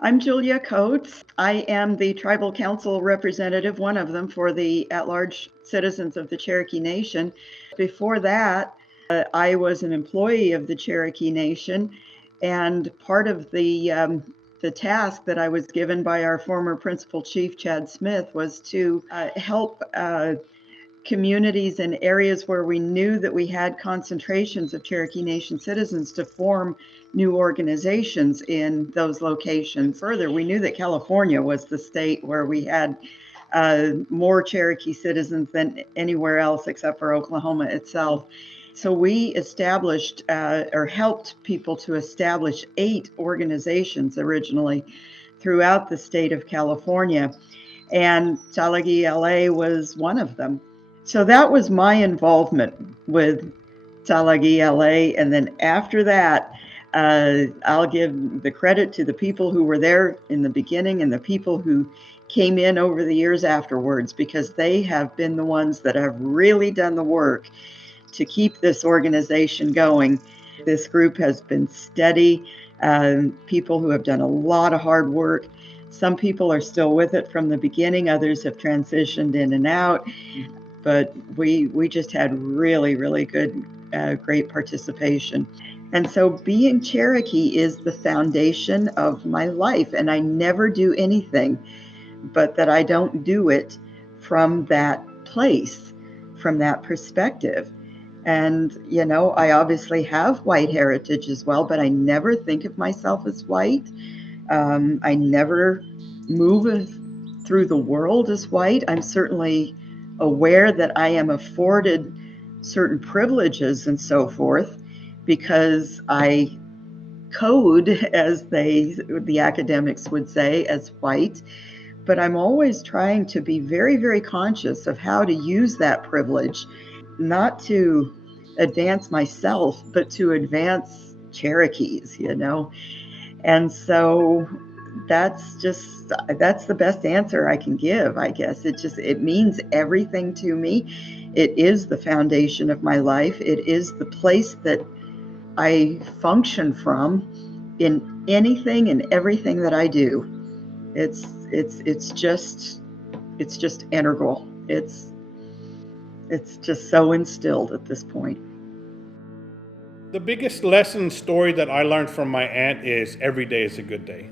I'm Julia Coates. I am the Tribal Council representative, one of them, for the at-large citizens of the Cherokee Nation. Before that, I was an employee of the Cherokee Nation, and part of the task that I was given by our former principal chief, Chad Smith, was to help communities and areas where we knew that we had concentrations of Cherokee Nation citizens to form new organizations in those locations. Further, we knew that California was the state where we had more Cherokee citizens than anywhere else except for Oklahoma itself. So we established or helped people to establish 8 organizations originally throughout the state of California, and Tsa-La-Gi LA was one of them. So that was my involvement with Tsa-La-Gi LA. And then after that, I'll give the credit to the people who were there in the beginning and the people who came in over the years afterwards, because they have been the ones that have really done the work to keep this organization going. This group has been steady, people who have done a lot of hard work. Some people are still with it from the beginning, others have transitioned in and out. But we just had really, really good, great participation. And so being Cherokee is the foundation of my life, and I never do anything but that I don't do it from that place, from that perspective. And, you know, I obviously have white heritage as well, but I never think of myself as white. I never move through the world as white. I'm certainly aware that I am afforded certain privileges and so forth because I code, as the academics would say, as white. But I'm always trying to be very, very conscious of how to use that privilege, not to advance myself, but to advance Cherokees, you know? And so that's the best answer I can give, I guess. It means everything to me. It is the foundation of my life. It is the place that I function from in anything and everything that I do. It's just integral. It's just so instilled at this point. The biggest lesson story that I learned from my aunt is every day is a good day.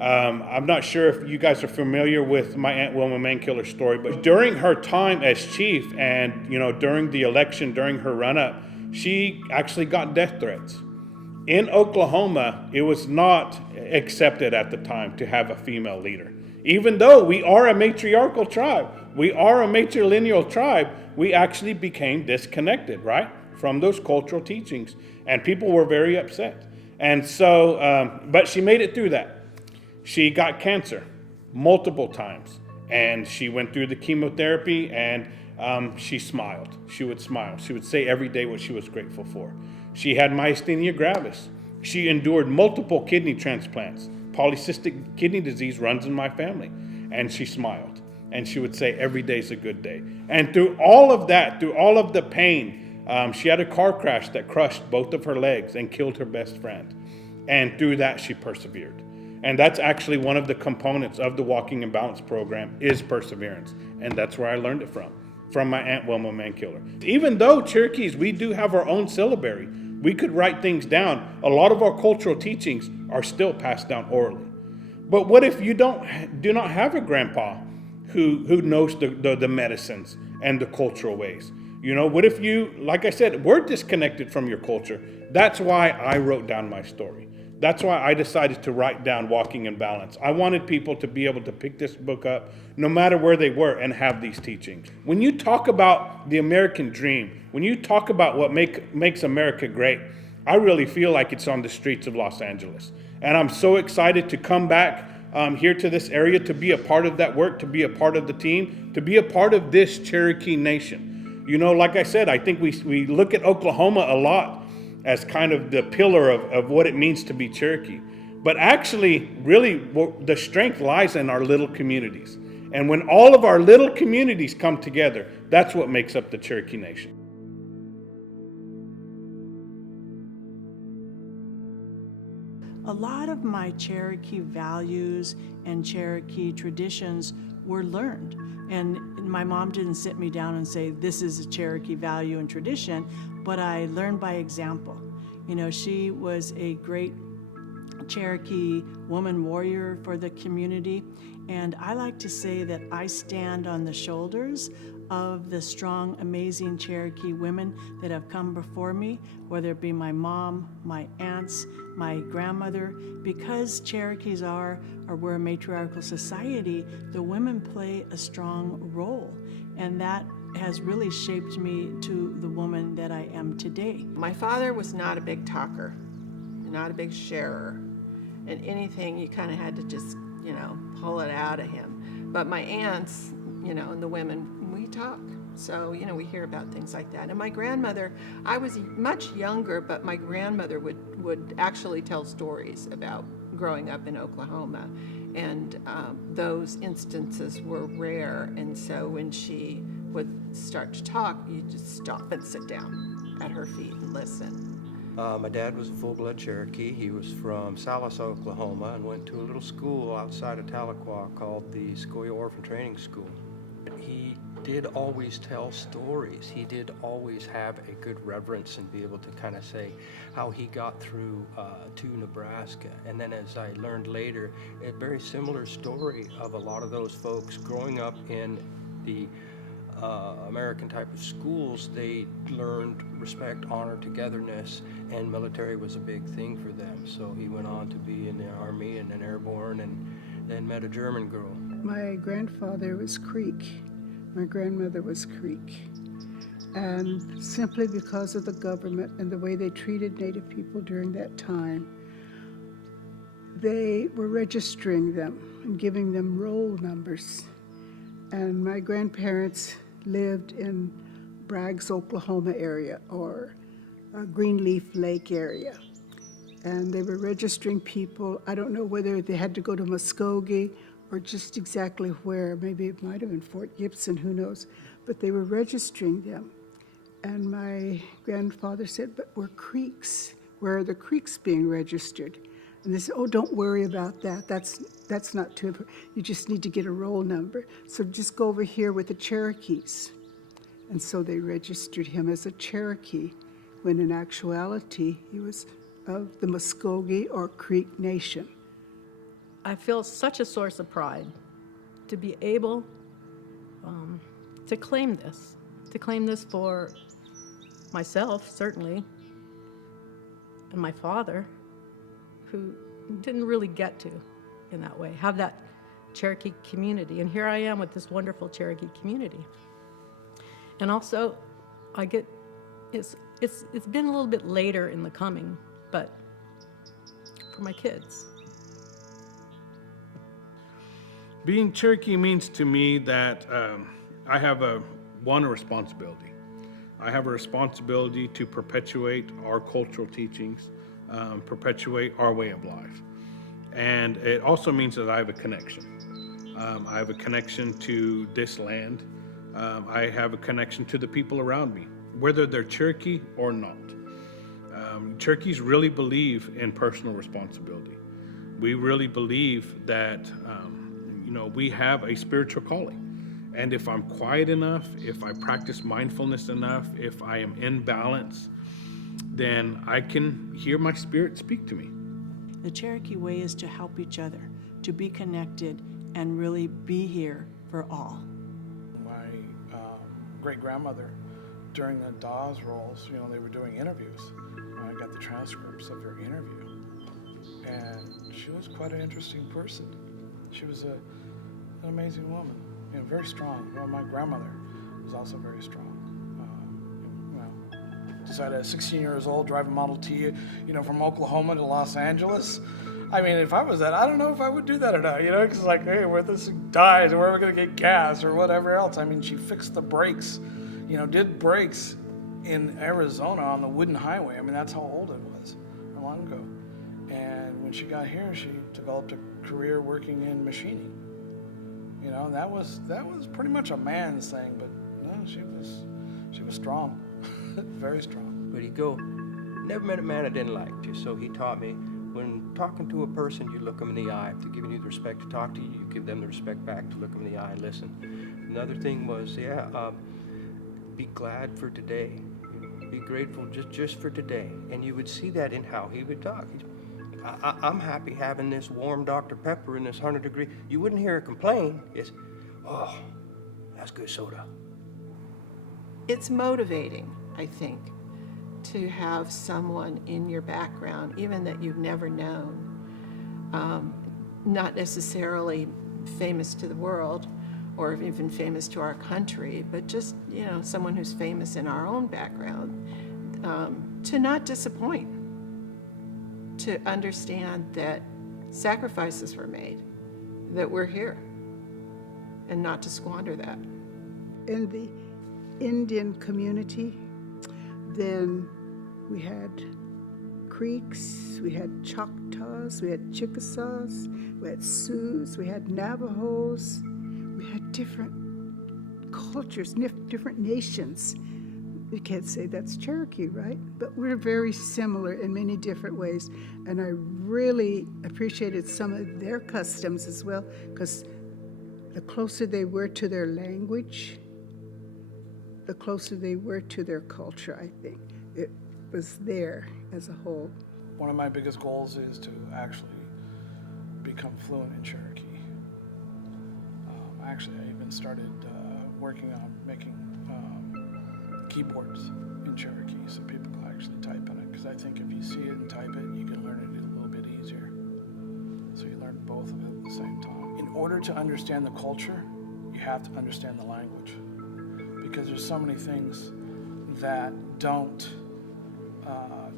I'm not sure if you guys are familiar with my Aunt Wilma Mankiller's story, but during her time as chief and, you know, during the election, during her run-up, she actually got death threats. In Oklahoma, it was not accepted at the time to have a female leader. Even though we are a matriarchal tribe, we are a matrilineal tribe, we actually became disconnected, right, from those cultural teachings. And people were very upset. And so, but she made it through that. She got cancer multiple times, and she went through the chemotherapy, and she smiled. She would smile. She would say every day what she was grateful for. She had myasthenia gravis. She endured multiple kidney transplants. Polycystic kidney disease runs in my family, and she smiled. And she would say every day's a good day. And through all of that, through all of the pain, she had a car crash that crushed both of her legs and killed her best friend. And through that, she persevered. And that's actually one of the components of the Walking in Balance program is perseverance. And that's where I learned it from my Aunt Wilma Mankiller. Even though Cherokees, we do have our own syllabary, we could write things down. A lot of our cultural teachings are still passed down orally. But what if you do not have a grandpa who knows the medicines and the cultural ways? You know, what if you, like I said, we're disconnected from your culture. That's why I wrote down my story. That's why I decided to write down Walking in Balance. I wanted people to be able to pick this book up no matter where they were and have these teachings. When you talk about the American dream, when you talk about what makes America great, I really feel like it's on the streets of Los Angeles. And I'm so excited to come back here to this area, to be a part of that work, to be a part of the team, to be a part of this Cherokee nation. You know, like I said, I think we look at Oklahoma a lot as kind of the pillar of what it means to be Cherokee. But actually, really, the strength lies in our little communities. And when all of our little communities come together, that's what makes up the Cherokee Nation. a lot of my Cherokee values and Cherokee traditions were learned. And my mom didn't sit me down and say, this is a Cherokee value and tradition, but I learned by example. You know, she was a great Cherokee woman warrior for the community. And I like to say that I stand on the shoulders of the strong, amazing Cherokee women that have come before me, whether it be my mom, my aunts, my grandmother. Because Cherokees we're a matriarchal society, the women play a strong role. And that has really shaped me to the woman that I am today. My father was not a big talker, not a big sharer. And anything you kind of had to just, pull it out of him. But my aunts, and the women, we talk. So, we hear about things like that. And my grandmother, I was much younger, but my grandmother would actually tell stories about growing up in Oklahoma. And those instances were rare. And so when she would start to talk, you just stop and sit down at her feet and listen. My dad was a full-blood Cherokee. He was from Salas, Oklahoma, and went to a little school outside of Tahlequah called the Sequoia Orphan Training School. He did always tell stories. He did always have a good reverence and be able to kind of say how he got through to Nebraska. And then as I learned later, a very similar story of a lot of those folks growing up in the American type of schools. They learned respect, honor, togetherness, and military was a big thing for them. So he went on to be in the Army and then airborne, and then met a German girl. My grandfather was Creek. My grandmother was Creek. And simply because of the government and the way they treated Native people during that time, they were registering them and giving them roll numbers. And my grandparents lived in Braggs, Oklahoma area, or Greenleaf Lake area. And they were registering people. I don't know whether they had to go to Muskogee or just exactly where. Maybe it might have been Fort Gibson, who knows. But they were registering them. And my grandfather said, but we're Creeks. Where are the Creeks being registered? And they said, oh, don't worry about that. That's not too important. You just need to get a roll number. So just go over here with the Cherokees. And so they registered him as a Cherokee, when in actuality, he was of the Muskogee or Creek Nation. I feel such a source of pride to be able to claim this for myself, certainly, and my father, who didn't really get to, in that way, have that Cherokee community. And here I am with this wonderful Cherokee community. And also, it's been a little bit later in the coming, but for my kids. Being Cherokee means to me that I have a responsibility. I have a responsibility to perpetuate our cultural teachings, perpetuate our way of life. And it also means that I have a connection. I have a connection to this land. I have a connection to the people around me, whether they're Cherokee or not. Cherokees really believe in personal responsibility. We really believe that, we have a spiritual calling. And if I'm quiet enough, if I practice mindfulness enough, if I am in balance, then I can hear my spirit speak to me. The Cherokee way is to help each other, to be connected, and really be here for all. My great-grandmother, during the Dawes rolls, they were doing interviews. I got the transcripts of her interview. And she was quite an interesting person. She was an amazing woman, very strong. Well, my grandmother was also very strong. Decided at 16 years old, drive a Model T, from Oklahoma to Los Angeles. I mean, if I was that, I don't know if I would do that or not, because hey, where this dies, where are we going to get gas or whatever else? I mean, she fixed the brakes, did brakes in Arizona on the wooden highway. I mean, that's how old it was, how long ago. And when she got here, she developed a career working in machining. That was pretty much a man's thing, but no, she was strong, very strong. But he'd go, never met a man I didn't like to, so he taught me When talking to a person, you look them in the eye. If they're giving you the respect to talk to you, you give them the respect back to look them in the eye and listen. Another thing was, be glad for today. Be grateful just for today. And you would see that in how he would talk. I'm happy having this warm Dr. Pepper in this 100-degree. You wouldn't hear a complaint. It's, oh, that's good soda. It's motivating, I think, to have someone in your background, even that you've never known, not necessarily famous to the world or even famous to our country, but just, someone who's famous in our own background, to not disappoint, to understand that sacrifices were made, that we're here, and not to squander that. In the Indian community, then we had Creeks, we had Choctaws, we had Chickasaws, we had Sioux, we had Navajos, we had different cultures, different nations. You can't say that's Cherokee, right? But we're very similar in many different ways. And I really appreciated some of their customs as well, because the closer they were to their language, the closer they were to their culture, I think. It was there as a whole. One of my biggest goals is to actually become fluent in Cherokee. Actually, I even started working on making keyboards in Cherokee so people can actually type in it, because I think if you see it and type it, you can learn it a little bit easier. So you learn both of it at the same time. In order to understand the culture, you have to understand the language, because there's so many things that don't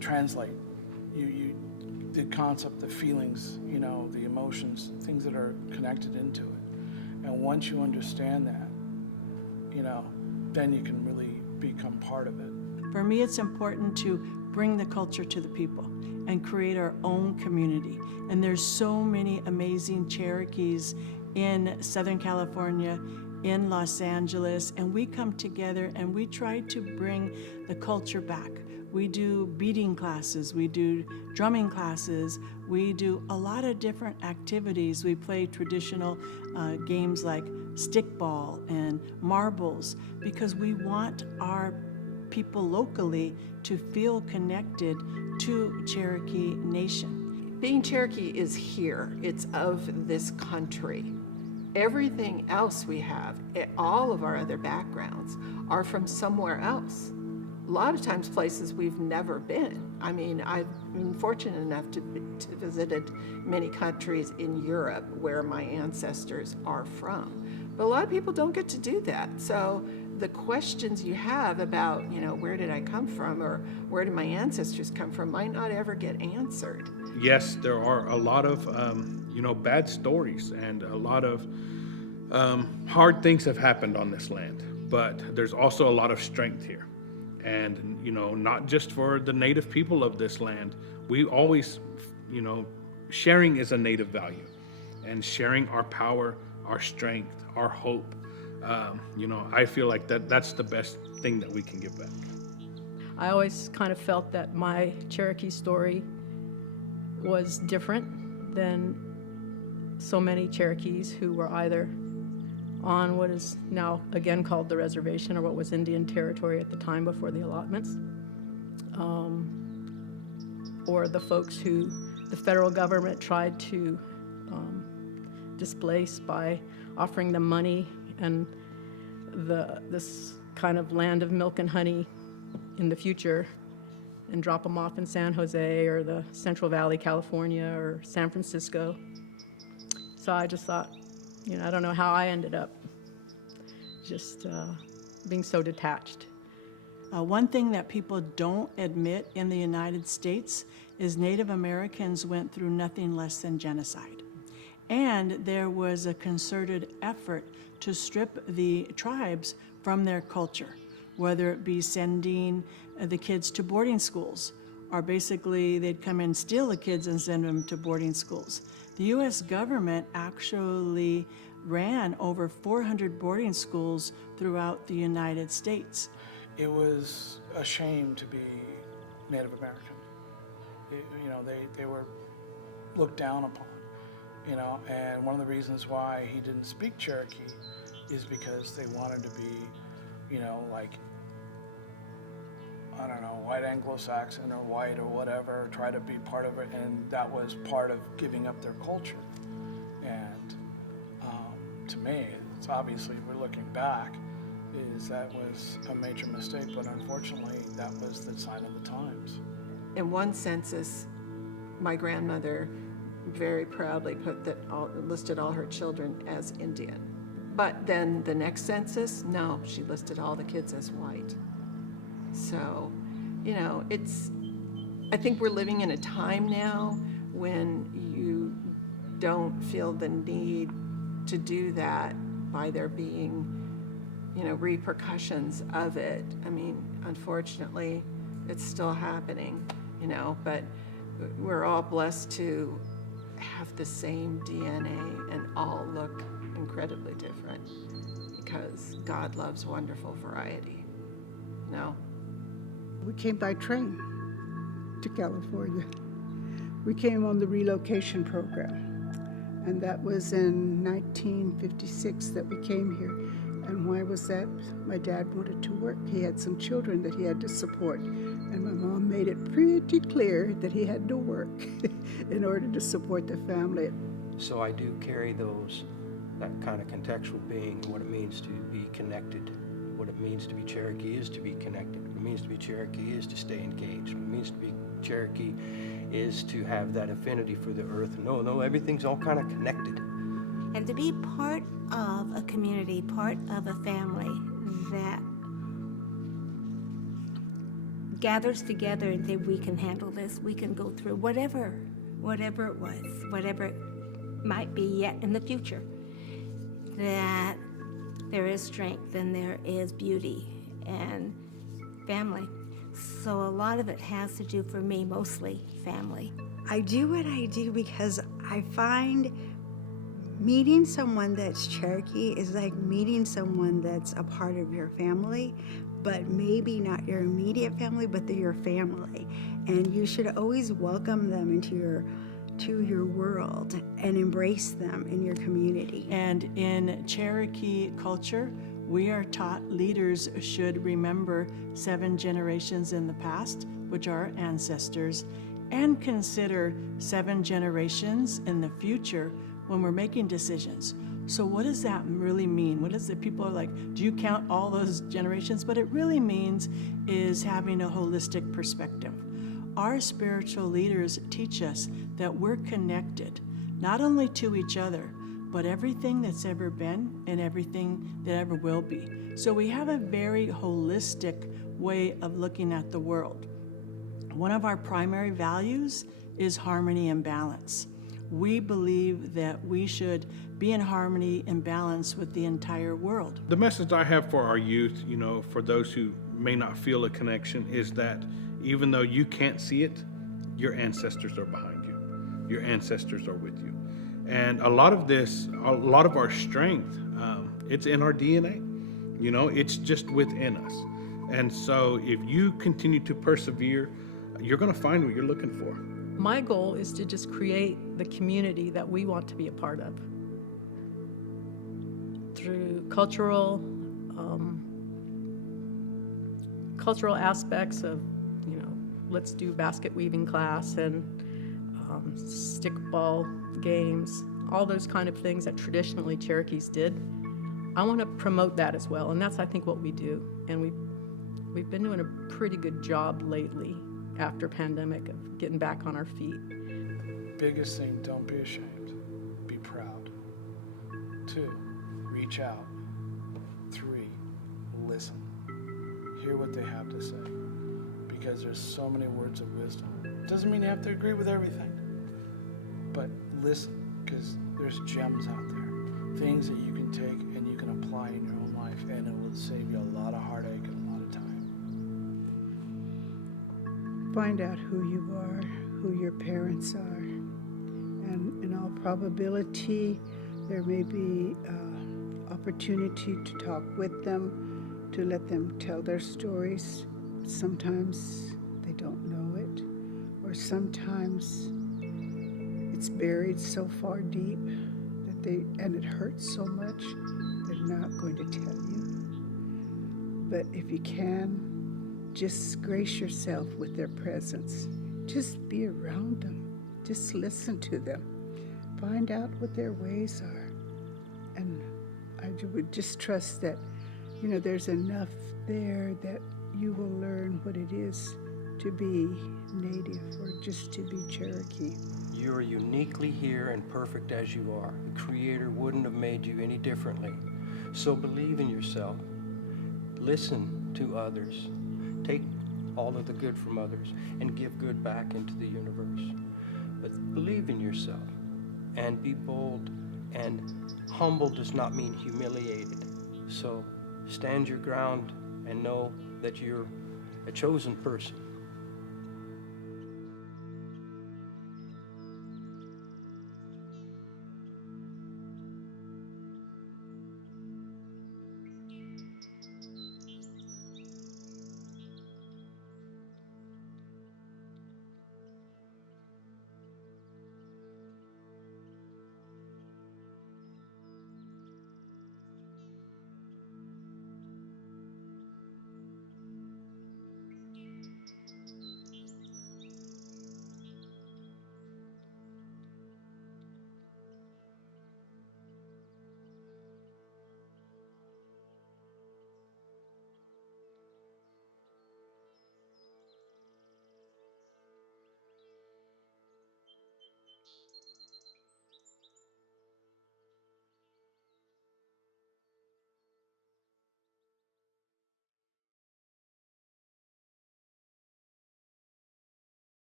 translate. The concept, the feelings, the emotions, things that are connected into it. And once you understand that, then you can really become part of it. For me, it's important to bring the culture to the people and create our own community. And there's so many amazing Cherokees in Southern California, in Los Angeles, and we come together and we try to bring the culture back. We do beading classes, we do drumming classes, we do a lot of different activities. We play traditional games like stickball and marbles, because we want our people locally to feel connected to Cherokee Nation. Being Cherokee is here. It's of this country. Everything else we have, all of our other backgrounds, are from somewhere else. A lot of times places we've never been. I mean, I've been fortunate enough to visited many countries in Europe where my ancestors are from. But a lot of people don't get to do that. So the questions you have about, where did I come from, or where did my ancestors come from, might not ever get answered. Yes, there are a lot of, bad stories, and a lot of hard things have happened on this land. But there's also a lot of strength here. And, not just for the native people of this land. We always, sharing is a native value. And sharing our power, our strength, our hope, I feel like that's the best thing that we can give back. I always kind of felt that my Cherokee story was different than so many Cherokees who were either on what is now again called the reservation, or what was Indian Territory at the time before the allotments, or the folks who the federal government tried to displace by offering them money and this kind of land of milk and honey in the future, and drop them off in San Jose or the Central Valley, California, or San Francisco. So I just thought, I don't know how I ended up just being so detached. One thing that people don't admit in the United States is Native Americans went through nothing less than genocide. And there was a concerted effort to strip the tribes from their culture, whether it be sending the kids to boarding schools, or basically they'd come and steal the kids and send them to boarding schools. The U.S. government actually ran over 400 boarding schools throughout the United States. It was a shame to be Native American. They were looked down upon, you know, and one of the reasons why he didn't speak Cherokee is because they wanted to be, you know, like, I don't know, white Anglo-Saxon or white or whatever, try to be part of it, and that was part of giving up their culture. And to me, it's obviously, we're looking back, is that was a major mistake, but unfortunately, that was the sign of the times. In one census, my grandmother very proudly listed all her children as Indian. But then the next census, no, she listed all the kids as white. So, you know, I think we're living in a time now when you don't feel the need to do that by there being, you know, repercussions of it. I mean, unfortunately, it's still happening, you know, but we're all blessed to have the same DNA and all look incredibly different because God loves wonderful variety, you know? We came by train to California. We came on the relocation program, and that was in 1956 that we came here. And why was that? My dad wanted to work. He had some children that he had to support, and my mom made it pretty clear that he had to work in order to support the family. So I do carry that kind of contextual being, what it means to be connected. What it means to be Cherokee is to be connected. What it means to be Cherokee is to stay engaged. What it means to be Cherokee is to have that affinity for the earth. No, everything's all kind of connected. And to be part of a community, part of a family that gathers together and say, we can handle this, we can go through whatever it was, whatever it might be yet in the future, that there is strength and there is beauty and family. So a lot of it has to do, for me, mostly family. I do what I do because I find meeting someone that's Cherokee is like meeting someone that's a part of your family, but maybe not your immediate family, but they're your family. And you should always welcome them into your world and embrace them in your community. And in Cherokee culture, we are taught leaders should remember 7 generations in the past, which are our ancestors, and consider 7 generations in the future when we're making decisions. So what does that really mean? What is it? People are like, do you count all those generations? But it really means is having a holistic perspective. Our spiritual leaders teach us that we're connected, not only to each other, but everything that's ever been and everything that ever will be. So we have a very holistic way of looking at the world. One of our primary values is harmony and balance. We believe that we should be in harmony and balance with the entire world. The message I have for our youth, you know, for those who may not feel a connection, is that even though you can't see it, your ancestors are behind you. Your ancestors are with you. And a lot of our strength, it's in our DNA. You know, it's just within us. And so if you continue to persevere, you're going to find what you're looking for. My goal is to just create the community that we want to be a part of through cultural aspects of, you know, let's do basket weaving class and stickball games, all those kind of things that traditionally Cherokees did. I want to promote that as well, and that's, I think, what we do. And we've been doing a pretty good job lately after pandemic of getting back on our feet. Biggest thing, don't be ashamed. Be proud. 2, reach out. 3, listen. Hear what they have to say. Because there's so many words of wisdom. Doesn't mean you have to agree with everything. But listen, because there's gems out there. Things that you can take and you can apply in your own life, and it will save you a lot of heartache and a lot of time. Find out who you are, who your parents are, and in all probability, there may be opportunity to talk with them, to let them tell their stories. Sometimes they don't know it, or sometimes it's buried so far deep that and it hurts so much, they're not going to tell you. But if you can, just grace yourself with their presence. Just be around them. Just listen to them. Find out what their ways are. And I would just trust that, there's enough there that you will learn what it is to be Native or just to be Cherokee. You are uniquely here and perfect as you are. The Creator wouldn't have made you any differently. So believe in yourself. Listen to others. Take all of the good from others and give good back into the universe. But believe in yourself and be bold. And humble does not mean humiliated. So stand your ground and know that you're a chosen person.